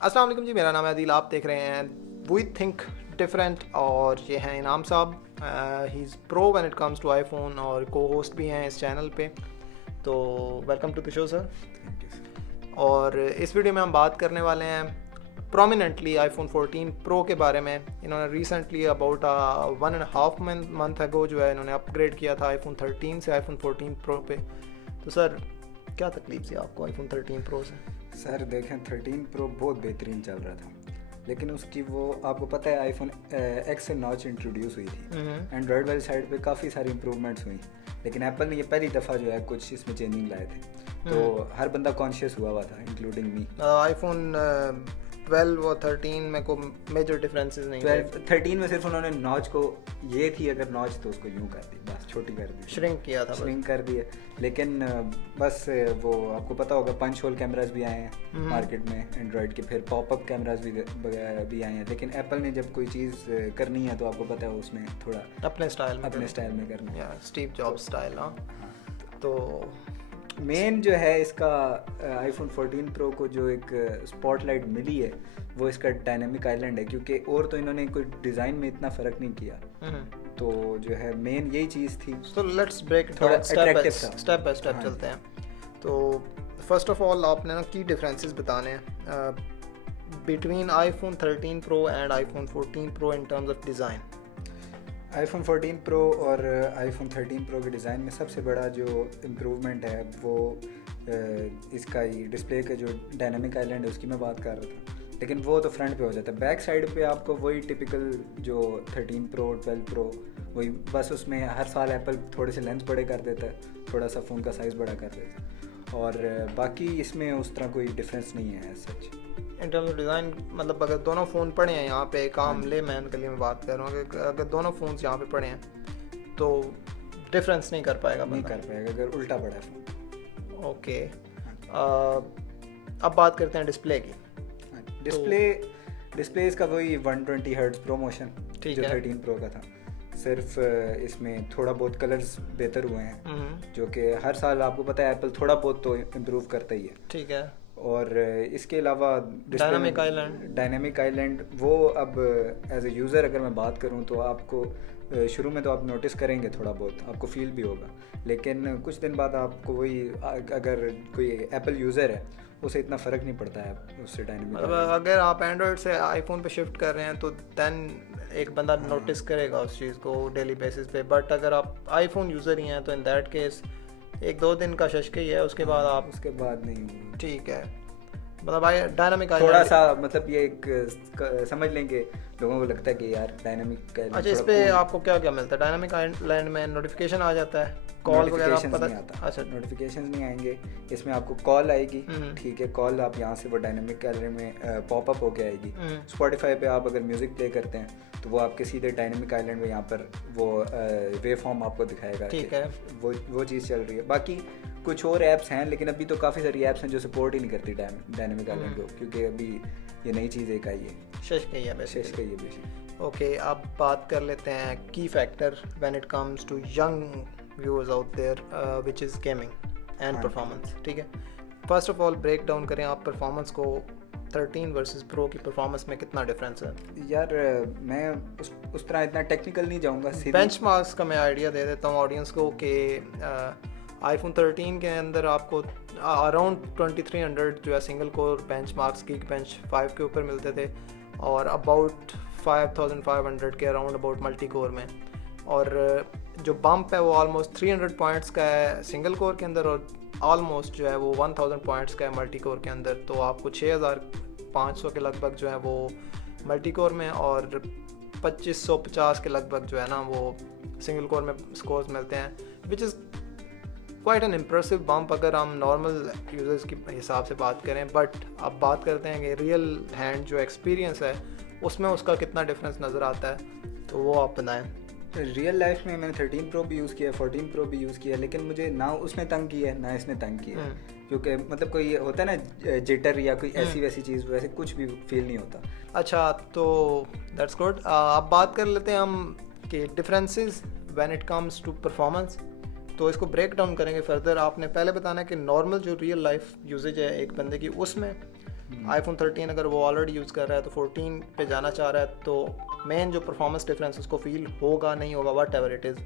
अस्सलाम वालेकुम जी, मेरा नाम है आदिल। आप देख रहे हैं वी थिंक डिफरेंट और ये हैं इनाम साहब। He is pro when it comes to iPhone और को होस्ट भी हैं इस चैनल पे। तो welcome to the show sir. Thank you sir. और इस वीडियो में हम बात करने वाले हैं प्रोमिनेंटली आईफोन 14 प्रो के बारे में। इन्होंने रिसेंटली अबाउट 1.5 मंथ अगो जो है इन्होंने अपग्रेड किया था आईफोन 13 से आईफोन 14 प्रो पे। तो सर क्या तकलीफ थी आपको आईफोन 13 प्रो से? सर देखें 13 प्रो बहुत बेहतरीन चल रहा था, लेकिन उसकी वो आपको पता है आईफोन एक्स से नॉच इंट्रोड्यूस हुई थी। एंड्रॉयड वाली साइड पे काफ़ी सारी इंप्रूवमेंट्स हुई, लेकिन एप्पल ने ये पहली दफ़ा जो है कुछ इसमें चेंजिंग लाए थे। तो हर बंदा कॉन्शियस हुआ था इंक्लूडिंग मी। आईफोन 12 और 13 में को मेजर डिफरेंसेस नहीं थे। 13 में सिर्फ उन्होंने नॉच को ये थी, अगर नॉच तो उसको यूँ कर दी, बस छोटी कर दी, श्रिंक किया था, श्रिंक कर दी है। लेकिन बस वो आपको पता होगा पंच होल कैमराज भी आए हैं मार्केट में एंड्रॉयड के, फिर पॉपअप कैमराज भी आए हैं। लेकिन एप्पल ने जब कोई चीज़ करनी है तो आपको पता है उसमें थोड़ा अपने स्टाइल में करनी है, स्टीव जॉब्स स्टाइल। हाँ, तो मेन जो है इसका आईफोन 14 प्रो को जो एक स्पॉटलाइट मिली है वो इसका डायनेमिक आइलैंड है, क्योंकि और तो इन्होंने कोई डिज़ाइन में इतना फ़र्क नहीं किया। तो जो है मेन यही चीज़ थी। तो लेट्स ब्रेक थोड़ा स्टेप बाय स्टेप चलते हैं। तो फर्स्ट ऑफ ऑल आपने ना की डिफरेंसेस बताने हैं between iPhone 13 pro and iPhone 14 pro in terms of design. IPhone 14 pro और आईफोन 13 प्रो के डिज़ाइन में सबसे बड़ा जो इम्प्रूवमेंट है वो इसका ही डिस्प्ले का जो डायनामिक आइलैंड है उसकी मैं बात कर रहा था। लेकिन वो तो फ्रंट पे हो जाता है, बैक साइड पे आपको वही टिपिकल जो 13 प्रो 12 प्रो वही, बस उसमें हर साल एप्पल थोड़े से लेंस बड़े कर देता है, थोड़ा सा फ़ोन का साइज़ बड़ा कर देता है, और बाकी इसमें उस तरह कोई डिफरेंस नहीं है सच इन टर्म्स ऑफ डिज़ाइन। मतलब अगर दोनों फ़ोन पड़े हैं यहाँ पे, एक आम ले मैन के लिए मैं बात कर रहा हूँ, अगर दोनों फ़ोन्स यहाँ पे पड़े हैं तो डिफरेंस नहीं कर पाएगा अगर उल्टा पड़ा है फ़ोन। ओके, अब बात करते हैं डिस्प्ले की। डिस्प्ले इसका वही 120 हर्ट्ज प्रोमोशन जो 13 प्रो का था, सिर्फ इसमें थोड़ा बहुत कलर्स बेहतर हुए हैं, जो कि हर साल आपको पता है एप्पल थोड़ा बहुत तो इम्प्रूव करता ही है। ठीक है। और इसके अलावा डायनामिक आइलैंड वो अब एज ए यूज़र अगर मैं बात करूं तो आपको शुरू में तो आप नोटिस करेंगे, थोड़ा बहुत आपको फील भी होगा, लेकिन कुछ दिन बाद आपको वही, अगर कोई एप्पल यूज़र है उसे इतना फ़र्क नहीं पड़ता है उससे डायनामिक। अगर आप एंड्रॉयड से आईफोन पे शिफ्ट कर रहे हैं तो दैन एक बंदा नोटिस करेगा उस चीज़ को डेली बेसिस पे, बट अगर आप आईफोन यूज़र ही हैं तो इन दैट केस 1-2 दिन का शशके ही है, उसके बाद आप उसके बाद नहीं। ठीक है, मतलब डायनामिक थोड़ा सा मतलब ये एक समझ लेंगे, लोगों को लगता है कि यार डायनामिक। अच्छा, इस पे आपको क्या क्या मिलता है? डायनामिक आइलैंड में नोटिफिकेशन आ जाता है, कॉल वगैरह पता नहीं आता। अच्छा, नोटिफिकेशन नहीं आएंगे, इसमें आपको कॉल आएगी। ठीक है, कॉल आप यहाँ से वो डायनामिक आइलैंड में पॉपअप होके आएगी। स्पॉटिफाई पे आप अगर म्यूजिक प्ले करते हैं तो वो आपके सीधे डायनामिक आइलैंड में यहाँ पर वो वेव फॉर्म आपको दिखाएगा। ठीक है, वो चीज़ चल रही है। बाकी कुछ और ऐप्स हैं, लेकिन अभी तो काफ़ी सारी ऐप्स हैं जो सपोर्ट ही नहीं करती डायनामिक आइलैंड को, क्योंकि अभी ये नई चीज़ एक आई है, शेष का ही है। ओके, अब बात कर लेते हैं key factor when it comes to young viewers out there which is gaming and performance. ठीक है, first of all break down करें आप परफॉर्मेंस को, 13 वर्सेस प्रो की परफॉर्मेंस में कितना डिफरेंस है? यार मैं उस तरह इतना टेक्निकल नहीं जाऊँगा, बेंचमार्क्स का मैं आइडिया दे देता हूँ ऑडियंस को कि आईफोन 13 के अंदर आपको अराउंड 2300 जो है सिंगल कोर बेंचमार्क्स Geekbench 5 के ऊपर मिलते थे, और अबाउट 5500 के अराउंड अबाउट मल्टी कोर में, और जो बम्प है वो ऑलमोस्ट 300 पॉइंट्स का है सिंगल कोर के अंदर, और ऑलमोस्ट जो है वो 1000 पॉइंट्स का है मल्टी कोर के अंदर। तो आपको 6500 के लगभग जो है वो मल्टी कोर में, और 2550 के लगभग जो है ना वो सिंगल कोर में स्कोर्स मिलते हैं, which is quite an impressive bump अगर हम नॉर्मल यूज़र्स के हिसाब से बात करें। बट अब बात करते हैं कि रियल हैंड जो एक्सपीरियंस है उसमें उसका कितना डिफरेंस नज़र आता है, तो वो आप बताएं। रियल लाइफ में मैंने 13 प्रो भी यूज़ किया, 14 प्रो भी यूज़ किया, लेकिन मुझे ना उसने तंग किया ना इसने तंग किया, क्योंकि मतलब कोई होता है ना जिटर या कोई ऐसी वैसी चीज़, वैसे कुछ भी फील नहीं होता। अच्छा, तो दैट्स गुड। अब बात कर लेते हैं हम कि differences when it comes to performance. तो इसको ब्रेक डाउन करेंगे फर्दर। आपने पहले बताना है कि नॉर्मल जो रियल लाइफ यूजेज है एक बंदे की, उसमें आईफोन 13 अगर वो ऑलरेडी यूज़ कर रहा है तो 14 पे जाना चाह रहा है, तो मेन जो परफॉर्मेंस डिफरेंस उसको फील होगा नहीं होगा, whatever it is.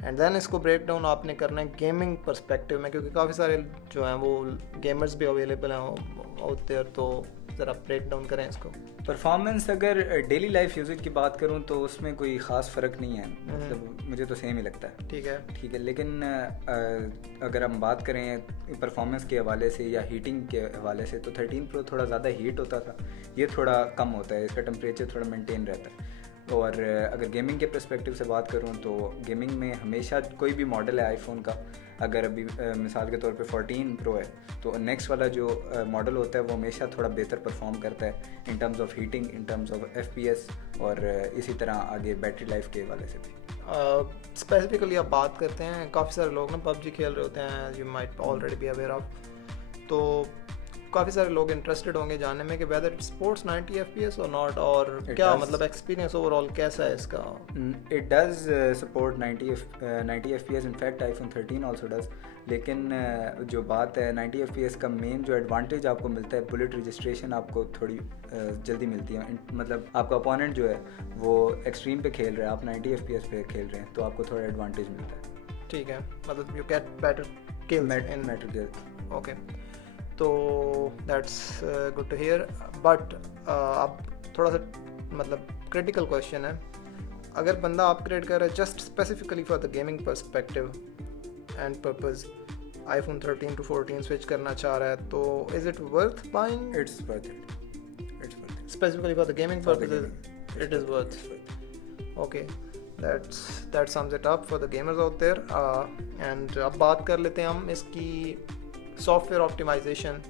And then इसको ब्रेक डाउन आपने करना है गेमिंग पर्सपेक्टिव में, क्योंकि काफ़ी सारे जो हैं वो गेमर्स भी अवेलेबल हैं आउट देयर, तो ज़रा ब्रेक डाउन करें इसको। परफॉर्मेंस अगर डेली लाइफ यूजेज की बात करूं तो उसमें कोई ख़ास फ़र्क नहीं है, मतलब मुझे तो सेम ही लगता है। ठीक है, लेकिन अगर हम बात करें परफॉर्मेंस के हवाले से या हीटिंग के हवाले से तो 13 प्रो थोड़ा ज़्यादा हीट होता था, ये थोड़ा कम होता है, इसका टेम्परेचर थोड़ा मेंटेन रहता है। और अगर गेमिंग के पर्सपेक्टिव से बात करूं तो गेमिंग में हमेशा कोई भी मॉडल है आईफोन का, अगर अभी मिसाल के तौर पे 14 प्रो है तो नेक्स्ट वाला जो मॉडल होता है वो हमेशा थोड़ा बेहतर परफॉर्म करता है in terms of heating, in terms of FPS, और इसी तरह आगे बैटरी लाइफ के हवाले से भी। स्पेसिफिकली आप बात करते हैं, काफ़ी सारे लोग ना पबजी खेल रहे होते हैं, you might already be aware of, तो काफ़ी सारे लोग इंटरेस्टेड होंगे जानने में कि वेदर इट सपोर्ट्स 90 FPS और नॉट, और क्या मतलब एक्सपीरियंस ओवरऑल कैसा है इसका? It does support 90 FPS, in fact iPhone 13 also does. लेकिन जो बात है 90 FPS का मेन जो एडवांटेज आपको मिलता है, बुलेट रजिस्ट्रेशन आपको थोड़ी जल्दी मिलती है, मतलब आपका अपोनेंट जो है वो एक्सट्रीम पे खेल रहा है, आप 90 FPS पे खेल रहे हैं तो आपको थोड़ा एडवांटेज मिलता है। ठीक है, मतलब you get better kills in matter kill. Okay, तो that's good to hear. But अब थोड़ा सा मतलब क्रिटिकल क्वेश्चन है, अगर बंदा अपग्रेड कर रहा है just specifically for the gaming perspective and purpose, iPhone 13 to 14 switch करना चाह रहा है, तो is it worth buying? It's worth it specifically for the gaming purpose it is worth. Okay, that sums it up for the gamers out there. And अब बात कर लेते हैं हम इसकी सॉफ्टवेयर ऑप्टिमाइजेशन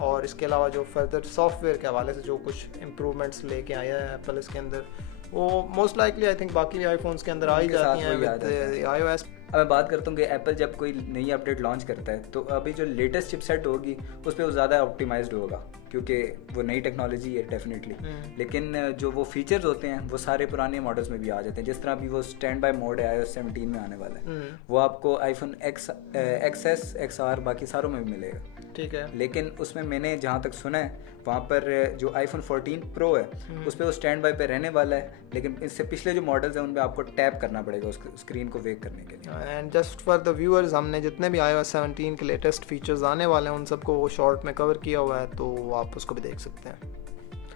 और इसके अलावा जो फर्दर सॉफ्टवेयर के हवाले से जो कुछ इम्प्रूवमेंट्स लेके आया है एप्पल इसके अंदर, वो मोस्ट लाइकली आई थिंक बाकी आईफोन्स के अंदर आ ही जाती हैं विद iOS। अब मैं बात करता हूँ कि एप्पल जब कोई नई अपडेट लॉन्च करता है तो अभी जो लेटेस्ट चिपसेट होगी उस पर वो ज़्यादा ऑप्टिमाइज्ड होगा, क्योंकि वो नई टेक्नोलॉजी है डेफिनेटली। लेकिन जो वो फीचर्स होते हैं वो सारे पुराने मॉडल्स में भी आ जाते हैं, जिस तरह अभी वो स्टैंड बाय मोड है iOS 17 में आने वाला है, वो आपको आईफोन XS, XR बाकी सारों में भी मिलेगा। ठीक है, लेकिन उसमें मैंने जहाँ तक सुना है वहाँ पर जो आईफोन 14 प्रो है उस पर वो स्टैंड बाय पे रहने वाला है, लेकिन इससे पिछले जो मॉडल्स हैं उन पर आपको टैप करना पड़ेगा उस स्क्रीन को वेक करने के लिए। And just for the viewers, हमने जितने भी iOS 17 के लेटेस्ट फीचर्स आने वाले हैं उन सबको वो शॉर्ट में कवर किया हुआ है, तो आप उसको भी देख सकते हैं।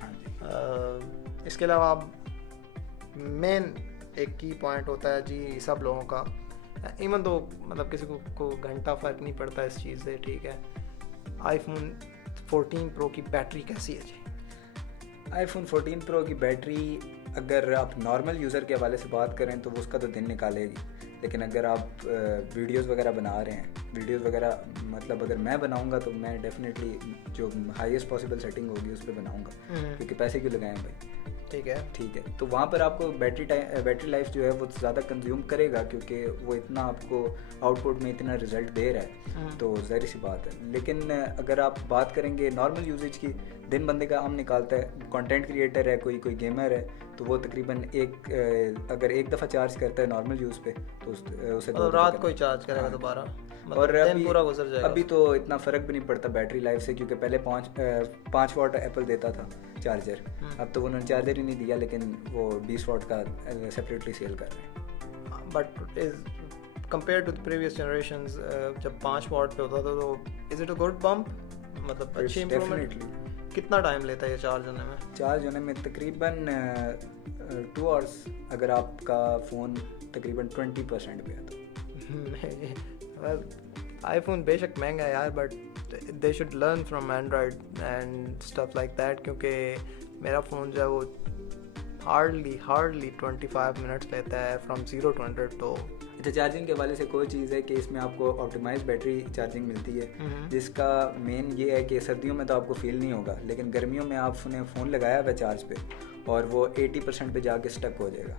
हाँ जी। इसके अलावा मेन एक की पॉइंट होता है जी सब लोगों का, इवन तो मतलब किसी को घंटा फ़र्क नहीं पड़ता इस चीज़ से, ठीक है, आईफोन 14 प्रो की बैटरी कैसी है जी? आईफोन 14 प्रो की बैटरी अगर आप नॉर्मल यूज़र के हवाले से बात करें तो वो उसका तो दिन निकालेगी, लेकिन अगर आप वीडियोस वगैरह बना रहे हैं, वीडियोस वगैरह मतलब अगर मैं बनाऊंगा तो मैं डेफिनेटली जो हाईएस्ट पॉसिबल सेटिंग होगी उस पर बनाऊंगा, क्योंकि पैसे क्यों लगाएं भाई। ठीक है, तो वहाँ पर आपको बैटरी लाइफ जो है वो ज़्यादा कंज्यूम करेगा, क्योंकि वो इतना आपको आउटपुट में इतना रिजल्ट दे रहा है, तो ज़ाहिर सी बात है। लेकिन अगर आप बात करेंगे नॉर्मल यूजेज की, दिन बंदे का आम निकालता है, कंटेंट क्रिएटर है, कोई गेमर है, तो वो तकरीबन अगर एक दफ़ा चार्ज करता है नॉर्मल यूज़ पे तो उसे रात को ही चार्ज करेगा दोबारा, और दिन पूरा गुजर जाएगा। अभी तो इतना फ़र्क भी नहीं पड़ता बैटरी लाइफ से, क्योंकि पहले 5 वाट एप्पल देता था चार्जर, अब तो उन्होंने चार्जर ही नहीं दिया, लेकिन वो 20 वाट का सेपरेटली सेल कर रहे हैं। But is compare to the previous generations, जब 5 वाट पे होता था तो is it a good bump, मतलब अच्छी इम्प्रूवमेंट? कितना टाइम लेता है ये चार्ज होने में? चार्ज होने में तकरीबन 2 आवर्स, अगर आपका फ़ोन तकरीबन 20% पे है तो। आईफोन बेशक महंगा है यार, but they should learn from Android and stuff like that, क्योंकि मेरा फ़ोन जो है वो हार्डली 25 मिनट्स लेता है फ्रॉम 0 to 100। तो अच्छा, चार्जिंग के हवाले से कोई चीज़ है कि इसमें आपको ऑप्टिमाइज बैटरी चार्जिंग मिलती है, जिसका मेन ये है कि सर्दियों में तो आपको फील नहीं होगा, लेकिन गर्मियों में आपने फ़ोन लगाया हुआ चार्ज पे और वो 80% पे जाके स्टक हो जाएगा,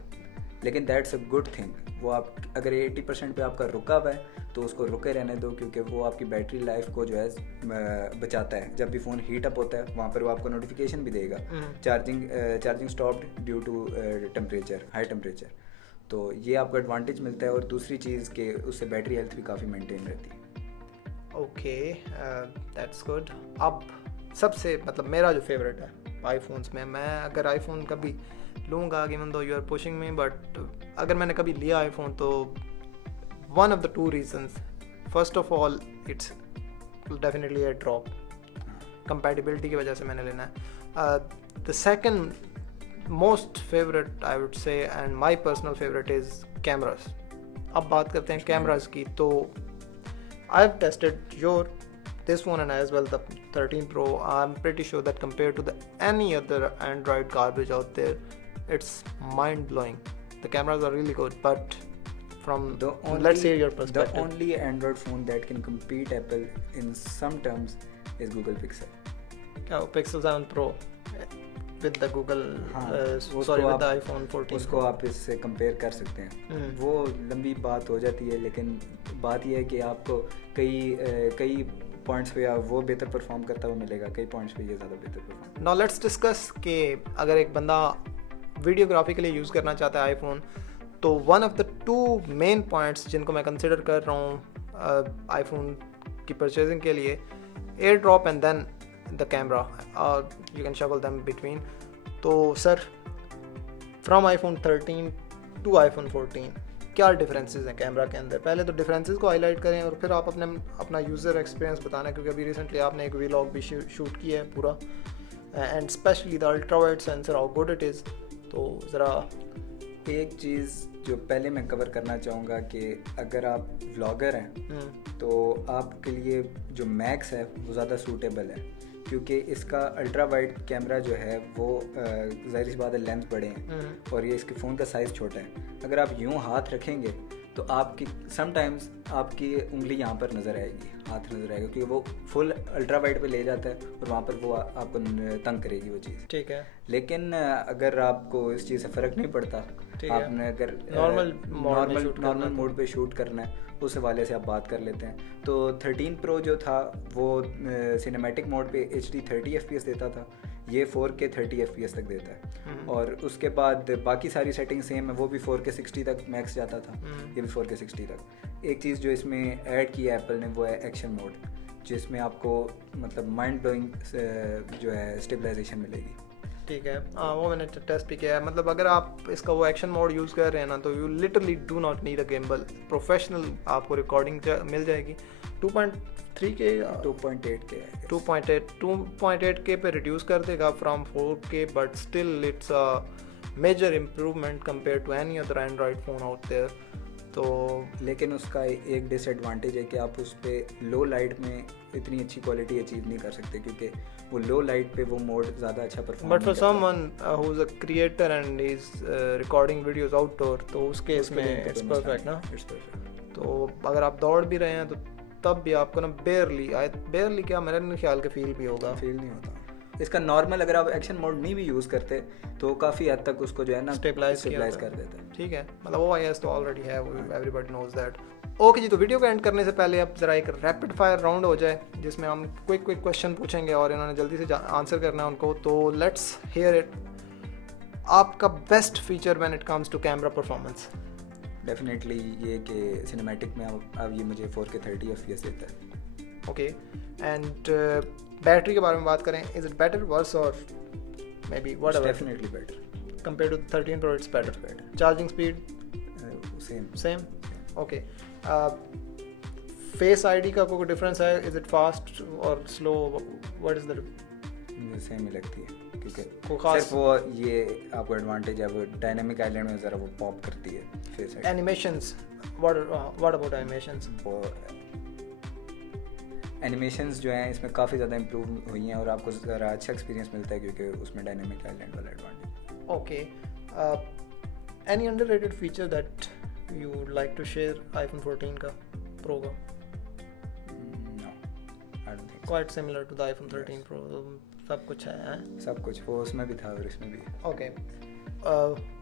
लेकिन दैट्स अ गुड थिंग। वो आप अगर 80% पे आपका रुका हुआ है तो उसको रुके रहने दो, क्योंकि वो आपकी बैटरी लाइफ को जो है बचाता है। जब भी फ़ोन हीट अप होता है वहाँ पर वो आपको नोटिफिकेशन भी देगा, charging stopped due to temperature, high temperature. तो ये आपको एडवांटेज मिलता है, और दूसरी चीज़ कि उससे बैटरी हेल्थ भी काफ़ी मेंटेन रहती है। Okay, that's good. अब सबसे मतलब मेरा जो फेवरेट है आईफोन्स में, मैं अगर आईफोन कभी लूँगा, even though you are pushing me, but अगर मैंने कभी लिया आईफोन तो one of the two reasons, first of all it's definitely AirDrop, compatibility की वजह से मैंने लेना है। The second most favourite I would say and my personal favourite is cameras. अब बात करते हैं कैमरास की, तो I have tested your this one and as well the 13 Pro. I'm pretty sure that compared to the any other Android garbage out there, it's mind blowing. The cameras are really good, but from let's say your perspective, the only Android phone that can compete Apple in some terms is Google Pixel. Pixel 7 Pro with the Google with the iPhone 14 उसको आप इससे compare कर सकते हैं। वो लंबी बात हो जाती है, लेकिन बात यह है कि आपको कई पॉइंट्स पे वो बेहतर परफॉर्म करता हुआ मिलेगा, कई पॉइंट्स पे ये ज़्यादा बेहतर परफॉर्म। नाउ लेट्स डिस्कस कि अगर एक बंदा वीडियोग्राफी के लिए यूज़ करना चाहता है आईफोन, तो one of the to main points जिनको मैं कंसिडर कर रहा हूँ आईफोन की परचेजिंग के लिए, AirDrop and then the camera, you can shuffle them between. तो sir from iPhone 13 to iPhone 14 क्या डिफरेंसेस हैं कैमरा के अंदर? पहले तो डिफरेंसेस को हाईलाइट करें और फिर आप अपना यूज़र एक्सपीरियंस बताना, क्योंकि अभी रिसेंटली आपने एक वीलॉग भी शूट किया है पूरा, and specially the ultra wide sensor how good it is. तो ज़रा एक चीज़ जो पहले मैं कवर करना चाहूँगा कि अगर आप व्लॉगर हैं तो आपके लिए जो मैक्स है वो ज़्यादा सूटेबल है, क्योंकि इसका अल्ट्रा वाइड कैमरा जो है वो ज़ाहिर सी बात है लेंस बड़े हैं और ये इसके फ़ोन का साइज़ छोटा है। अगर आप यूँ हाथ रखेंगे तो आपकी समटाइम्स आपकी उंगली यहाँ पर नज़र आएगी, हाथ नज़र आएगा, क्योंकि वो फुल अल्ट्रा वाइड पे ले जाता है और वहाँ पर वो आपको तंग करेगी वो चीज़। ठीक है, लेकिन अगर आपको इस चीज़ से फ़र्क नहीं पड़ता, आपने अगर नॉर्मल मोड पे शूट करना है, उस हवाले से आप बात कर लेते हैं। तो 13 Pro जो था वो सिनेमैटिक मोड पे HD 30 FPS देता था, ये 4K 30 FPS तक देता है, और उसके बाद बाकी सारी सेटिंग सेम है, वो भी 4K 60 तक मैक्स जाता था, ये भी 4K 60 तक। एक चीज़ जो इसमें ऐड की है एप्पल ने वो है एक्शन मोड, जिसमें आपको मतलब माइंड ब्लोइंग जो है स्टेबलाइजेशन मिलेगी। ठीक है, वो मैंने टेस्ट भी किया है। मतलब अगर आप इसका वो एक्शन मोड यूज़ कर रहे हैं ना, तो you literally do not need a gimbal, professional आपको रिकॉर्डिंग मिल जाएगी। 2.3K 2.8K पे रिड्यूस कर देगा from 4K, but still it's a major improvement compare to any other Android phone out there. तो लेकिन उसका एक डिसएडवांटेज है कि आप उस पर लो लाइट में इतनी अच्छी क्वालिटी अचीव नहीं कर सकते, क्योंकि वो लो लाइट पे वो मोड ज़्यादा अच्छा perform. But for someone who is a creator and is recording videos outdoor, तो उसके इसमें इट्स परफेक्ट ना। It's perfect. तो अगर आप दौड़ भी रहे हैं तो तब भी आपको ना बेयरली क्या मेरे ख्याल के फील भी होगा, फील नहीं होता इसका। नॉर्मल अगर आप एक्शन मोड नहीं भी यूज़ करते तो काफ़ी हद तक उसको जो है ना स्टेबलाइज कर देता है। ठीक है, मतलब वो OIS तो ऑलरेडी है, एवरीबॉडी नोज दैट। ओके जी, तो वीडियो को एंड करने से पहले अब ज़रा एक रैपिड फायर राउंड हो जाए, जिसमें हम क्विक क्वेश्चन पूछेंगे और इन्होंने जल्दी से आंसर करना है उनको। तो लेट्स हियर इट। आपका best feature when it comes to camera performance? Definitely ये कि सिनेमैटिक में अब ये मुझे 4K 30 FPS देता है। ओके, एंड बैटरी के बारे में बात करें, इज इट बेटर वर्स और may be whatever? Definitely better compare to 13 Pro, it's better. Charging speed same. Okay, face ID का कोई डिफरेंस है? इज इट फास्ट और स्लो? What is the? मुझे सेम ही लगती है, क्योंकि सिर्फ वो ये आपको एडवांटेज है, वो डायनामिक आइलैंड में ज़रा वो पॉप करती है face ID. Animations, what about animations? Animations जो हैं इसमें काफ़ी ज़्यादा इम्प्रूव हुई हैं और आपको ज़रा अच्छा एक्सपीरियंस मिलता है, क्योंकि उसमें डायनामिक आइलैंड वाला advantage. Okay, any underrated feature that you would like to share iPhone 14 का, प्रो का? No, I don't think. Quite similar to the iPhone 13 pro, सब कुछ है। सब कुछ वो उसमें भी था और इसमें भी। Okay,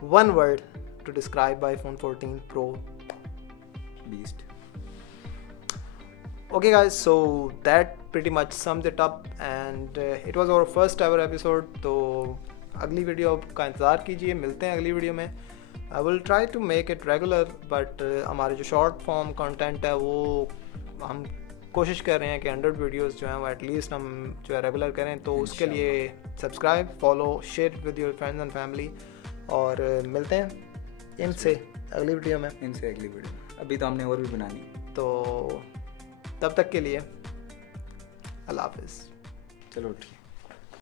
one word to describe iPhone 14 pro? Beast. Okay guys, so that pretty much sums it up and it was our first ever episode. तो अगली वीडियो का इंतज़ार कीजिए, मिलते हैं अगली वीडियो में। I will try to make it regular, but हमारे जो शॉर्ट फॉर्म कंटेंट है वो हम कोशिश कर रहे हैं कि 100 वीडियोस जो हैं वो एटलीस्ट हम जो है रेगुलर करें, तो उसके लिए subscribe, follow, share with your friends and family, और मिलते हैं इनसे अगली वीडियो में। अभी तो हमने और भी बनानी, तो तब तक के लिए अल्लाह हाफिज़। चलो ठीक है।